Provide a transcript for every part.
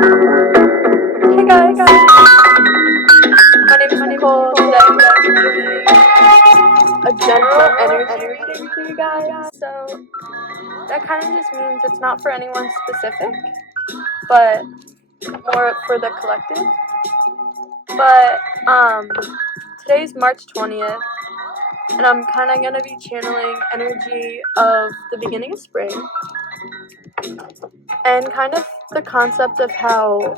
Hey guys, my name is Nicole. Today I'm going to be doing a general energy reading for you guys. So that kind of just means it's not for anyone specific, but more for the collective. But today's March 20th, and I'm kind of going to be channeling energy of the beginning of spring and kind of the concept of how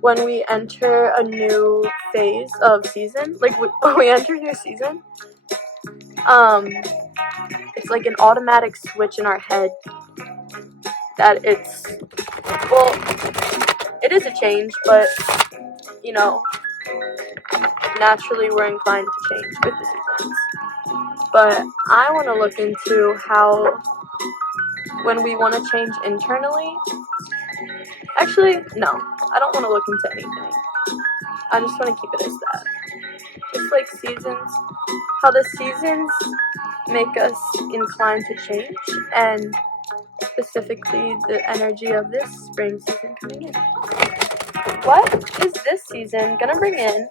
when we enter a new phase of season, like when we enter a new season, it's like an automatic switch in our head that it is a change, but naturally we're inclined to change with the seasons. But I want to look into how when we want to change internally, actually, no, I don't want to look into anything. I just want to keep it as that. Just like seasons, how the seasons make us inclined to change, and specifically the energy of this spring season coming in. What is this season gonna bring in?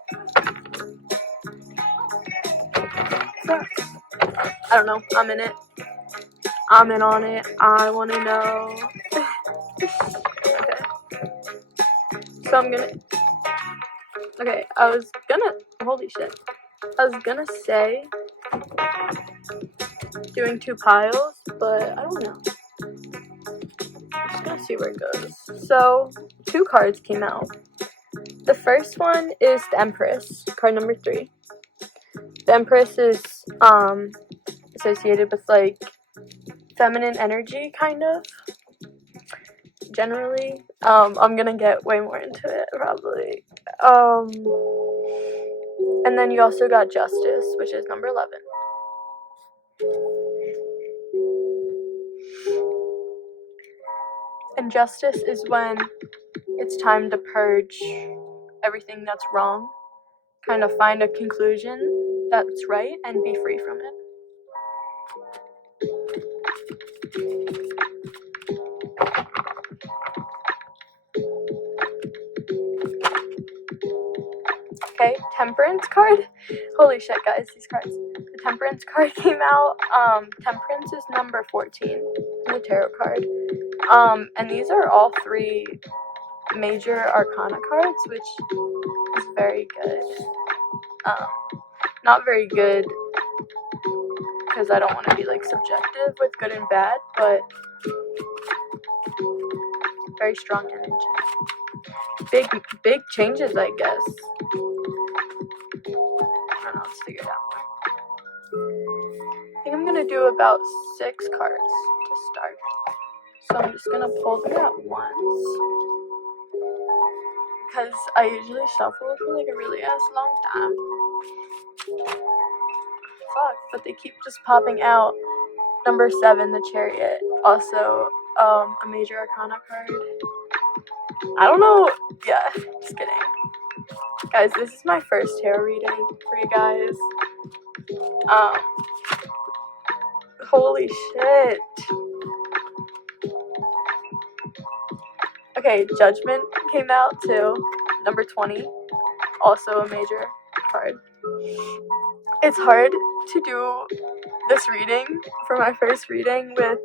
I don't know. I'm in it. I'm in on it. I want to know. Okay. So Okay, holy shit. I was gonna say doing 2 piles, but I don't know. I'm just gonna see where it goes. So, 2 cards came out. The first one is the Empress, card number 3. The Empress is associated with like feminine energy, kind of. Generally, I'm gonna get way more into it probably. And then you also got Justice, which is number 11. And Justice is when it's time to purge everything that's wrong, kind of find a conclusion that's right, and be free from it. Okay, Temperance card. Holy shit, guys, these cards. The Temperance card came out. Temperance is number 14 in the tarot card. And these are all 3 major arcana cards, which is very good. Not very good because I don't want to be like subjective with good and bad, but very strong energy. Big changes, I guess. I don't know, let's figure it out more. I think I'm gonna do about 6 cards to start. So I'm just gonna pull them at once, because I usually shuffle for like a really long time. Fuck, but they keep just popping out. Number 7, the Chariot, also a major arcana card. I don't know. Yeah, just kidding. Guys, this is my first tarot reading for you guys. Holy shit. Okay, Judgment came out too. Number 20, also a major card. It's hard to do this reading for my first reading with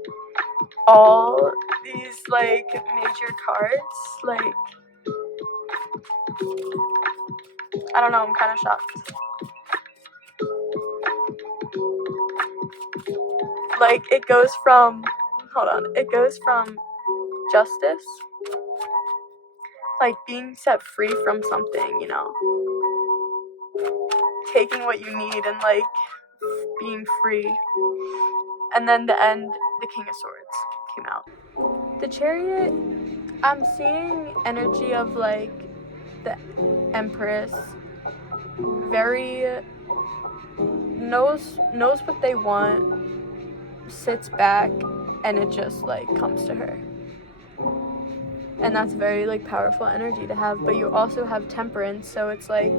all these like major cards. Like, I don't know, I'm kind of shocked. Like, it goes from Justice, like being set free from something, taking what you need and like being free. And then the end, the King of Swords came out. The Chariot, I'm seeing energy of like the Empress, very knows what they want, sits back, and it just like comes to her. And that's very like powerful energy to have. But you also have Temperance, so it's like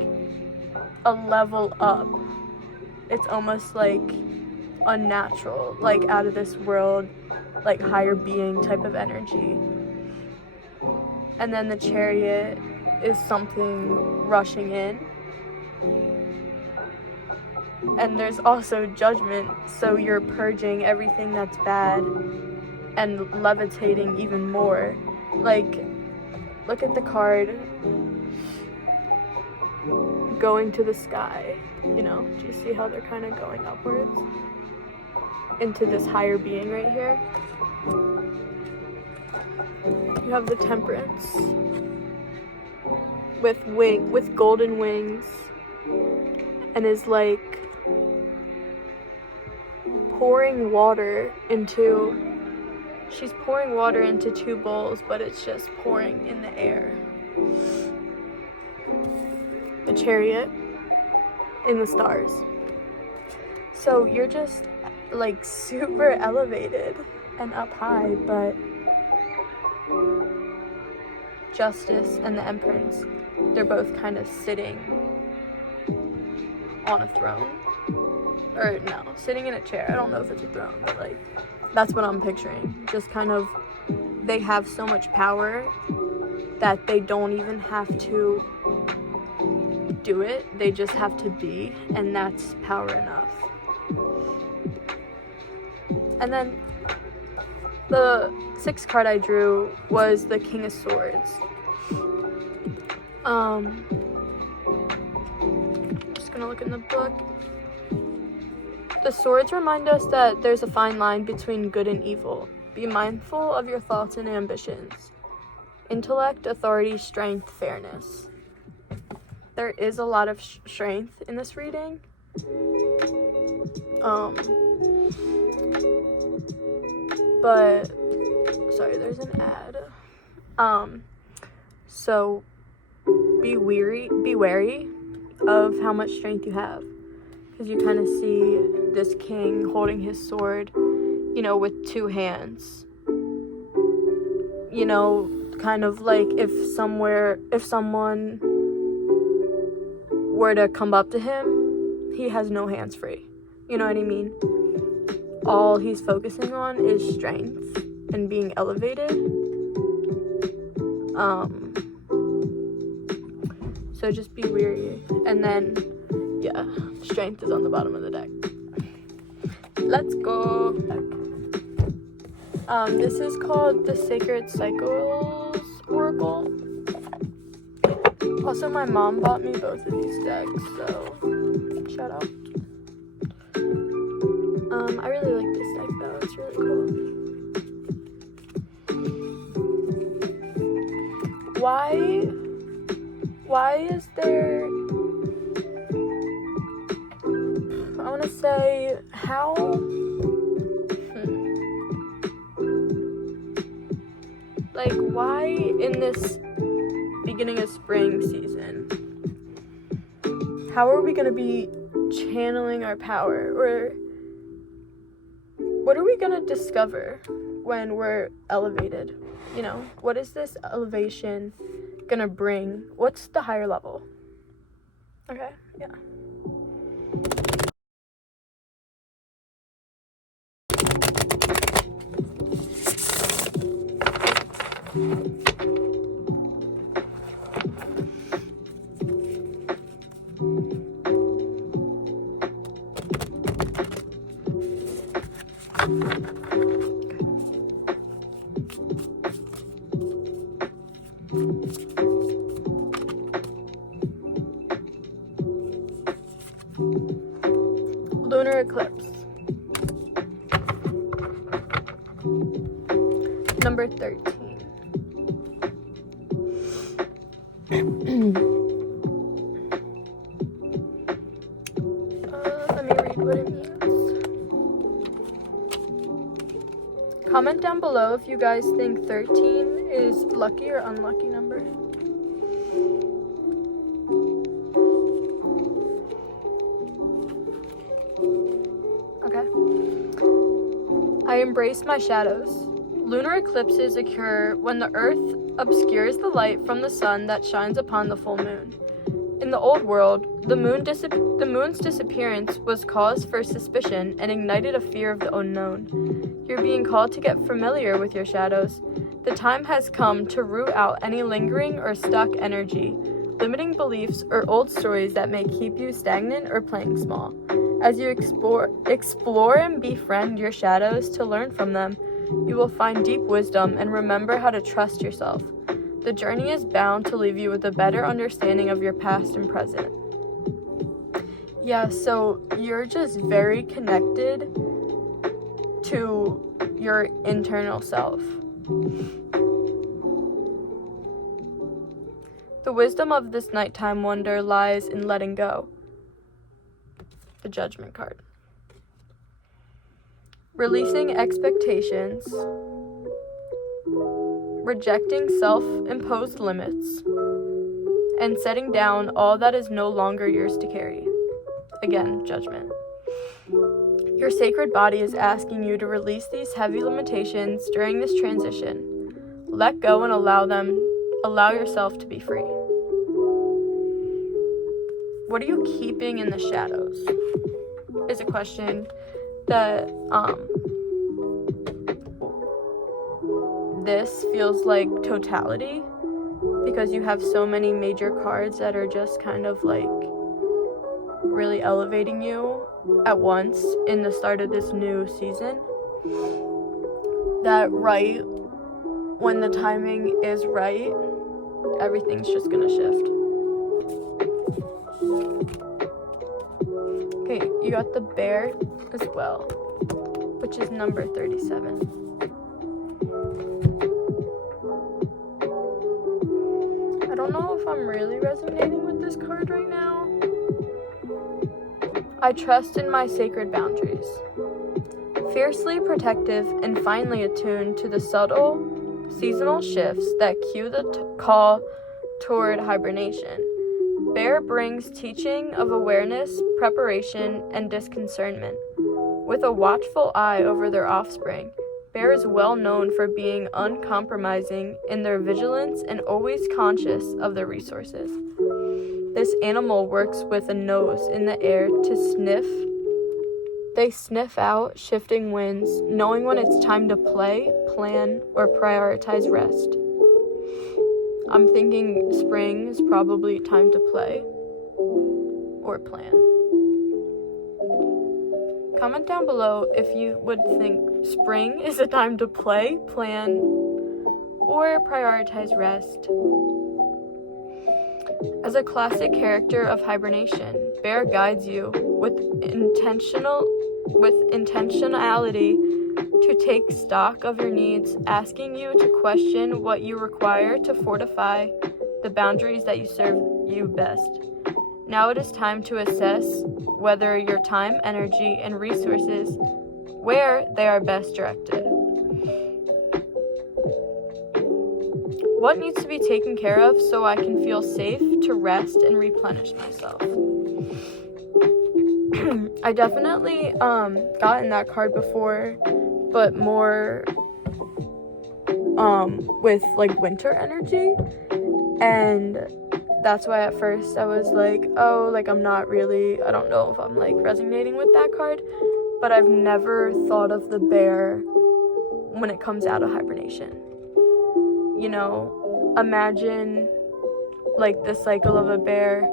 a level up. It's almost like unnatural, like out of this world, like higher being type of energy. And then the chariot is something rushing in. And there's also judgment, so you're purging everything that's bad and levitating even more. Like, look at the card going to the sky, you know? Do you see how they're kind of going upwards into this higher being right here? You have the Temperance with golden wings, and is like pouring water into, she's pouring water into two bowls, but it's just pouring in the air. The Chariot in the stars. So you're just like super elevated and up high, but Justice and the Empress, they're both kind of sitting on a throne. Or no, sitting in a chair. I don't know if it's a throne, but like, that's what I'm picturing. Just kind of, they have so much power that they don't even have to do it. They just have to be, and that's power enough. And then the sixth card I drew was the King of Swords. Just gonna look in the book. The swords remind us that there's a fine line between good and evil. Be mindful of your thoughts and ambitions. Intellect, authority, strength, fairness. There is a lot of strength in this reading. But sorry, there's an ad. So be wary of how much strength you have, because you kind of see this king holding his sword, you know, with two hands. You know, kind of like if someone were to come up to him, he has no hands free. You know what I mean? All he's focusing on is strength and being elevated. So just be wary. And then, yeah, strength is on the bottom of the deck. Let's go. This is called the Sacred Cycles Oracle. Also, my mom bought me both of these decks, so shout out. I really like this deck though, it's really cool. Why is there, I want to say, how, like, why in this beginning of spring season, how are we going to be channeling our power, or what are we going to discover when we're elevated? You know, what is this elevation gonna bring? What's the higher level? Okay, yeah. Lunar eclipse. Number 13. Let me read what it means. Comment down below if you guys think 13 is lucky or unlucky number. Okay. I embrace my shadows. Lunar eclipses occur when the earth obscures the light from the sun that shines upon the full moon. In the old world, the moon's disappearance was cause for suspicion and ignited a fear of the unknown. You're being called to get familiar with your shadows. The time has come to root out any lingering or stuck energy, limiting beliefs, or old stories that may keep you stagnant or playing small. As you explore and befriend your shadows to learn from them, you will find deep wisdom and remember how to trust yourself. The journey is bound to leave you with a better understanding of your past and present. Yeah, so you're just very connected to your internal self. The wisdom of this nighttime wonder lies in letting go. The Judgment card. Releasing expectations, rejecting self-imposed limits, and setting down all that is no longer yours to carry. Again, Judgment. Your sacred body is asking you to release these heavy limitations during this transition. Let go and allow yourself to be free. What are you keeping in the shadows? Is a question that this feels like totality, because you have so many major cards that are just kind of like really elevating you at once in the start of this new season, that right when the timing is right, everything's just gonna shift. Okay, you got the Bear as well, which is number 37. I don't know if I'm really resonating with this card right now. I trust in my sacred boundaries. Fiercely protective and finely attuned to the subtle seasonal shifts that cue the call toward hibernation. Bear brings teaching of awareness, preparation, and discernment. With a watchful eye over their offspring, Bear is well known for being uncompromising in their vigilance and always conscious of their resources. This animal works with a nose in the air to sniff. They sniff out shifting winds, knowing when it's time to play, plan, or prioritize rest. I'm thinking spring is probably time to play or plan. Comment down below if you would think spring is a time to play, plan, or prioritize rest. As a classic character of hibernation, Bear guides you with intentionality to take stock of your needs, asking you to question what you require to fortify the boundaries that you serve you best. Now it is time to assess whether your time, energy, and resources, where they are best directed. What needs to be taken care of so I can feel safe to rest and replenish myself? I definitely gotten that card before, but more with like winter energy, and that's why at first I was like, oh, like I don't know if I'm like resonating with that card, but I've never thought of the bear when it comes out of hibernation. You know, imagine like the cycle of a bear.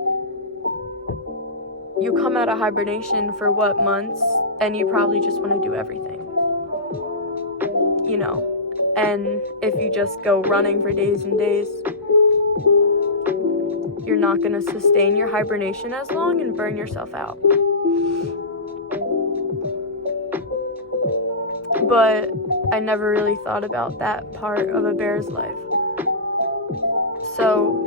You come out of hibernation for what, months, and you probably just want to do everything, you know, and if you just go running for days and days, you're not going to sustain your hibernation as long and burn yourself out. But I never really thought about that part of a bear's life. So,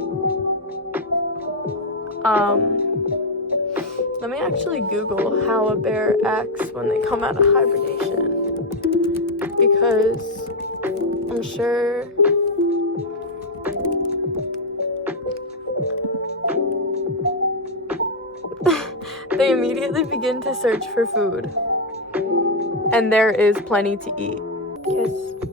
let me actually Google how a bear acts when they come out of hibernation, because I'm sure they immediately begin to search for food, and there is plenty to eat. Because